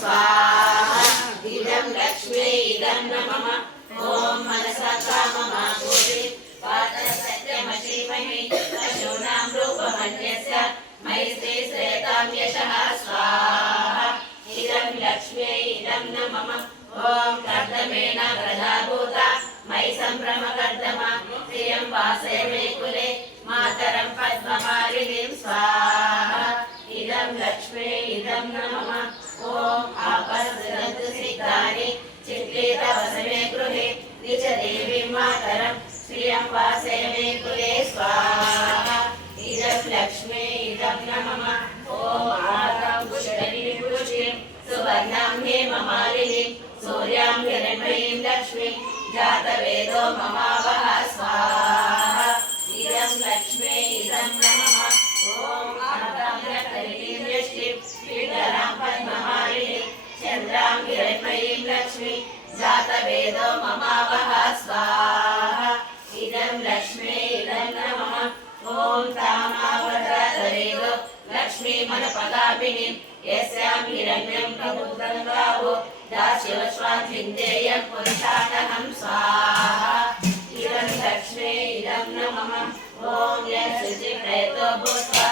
स्वाहा इदं लक्ष्मी इदं नमः ॐ मनसा काममापूर्ति पात्र सत्यमशीमहि पशूनां रूपमन्यस्य मयि श्रेतां यशः स्वाहा इदं लक्ष्मी इदं नमः ॐ कर्दमेन प्रधाभूता मयि सम्भ्रमकर्दमा प्रियं वासे मे कुले मातरं पद्ममालिनीं स्वाहा इदं लक्ष्मी इदं नमः ॐ आपस्सृजन्तु सिद्धानि चित्रितवसमे गृहे निज देवीं मातरं श्रियं वासे मे कुले स्वाहा इदं लक्ष्मी इदं नमः ॐ आगां पुष्करिणीं पुष्टिं सुवर्णां हेममालिनीं सूर्यां हिरण्मयीं लक्ष्मीं जातवेदो ममावः स्वाहा इदं लक्ष्मी इदं नमः ॐ आगां रक्तरिणीं यष्टिं पीडरां पद्ममालिनीं चन्द्रां हिरण्मयीं लक्ष्मीं जातवेदो ममावः स्वाहा इदं लक्ष्मी इदं नमः ॐ तामावतारेदो लक्ष्मीमनपगामिनीं यस्यां हिरण्यं प्रबुद्धं गावो दास्यवश्वान् विन्देयं पुरुषाणहं स्वाहा इदं लक्ष्मी इदं नमः ॐ यस्य प्रयतो भूत्वा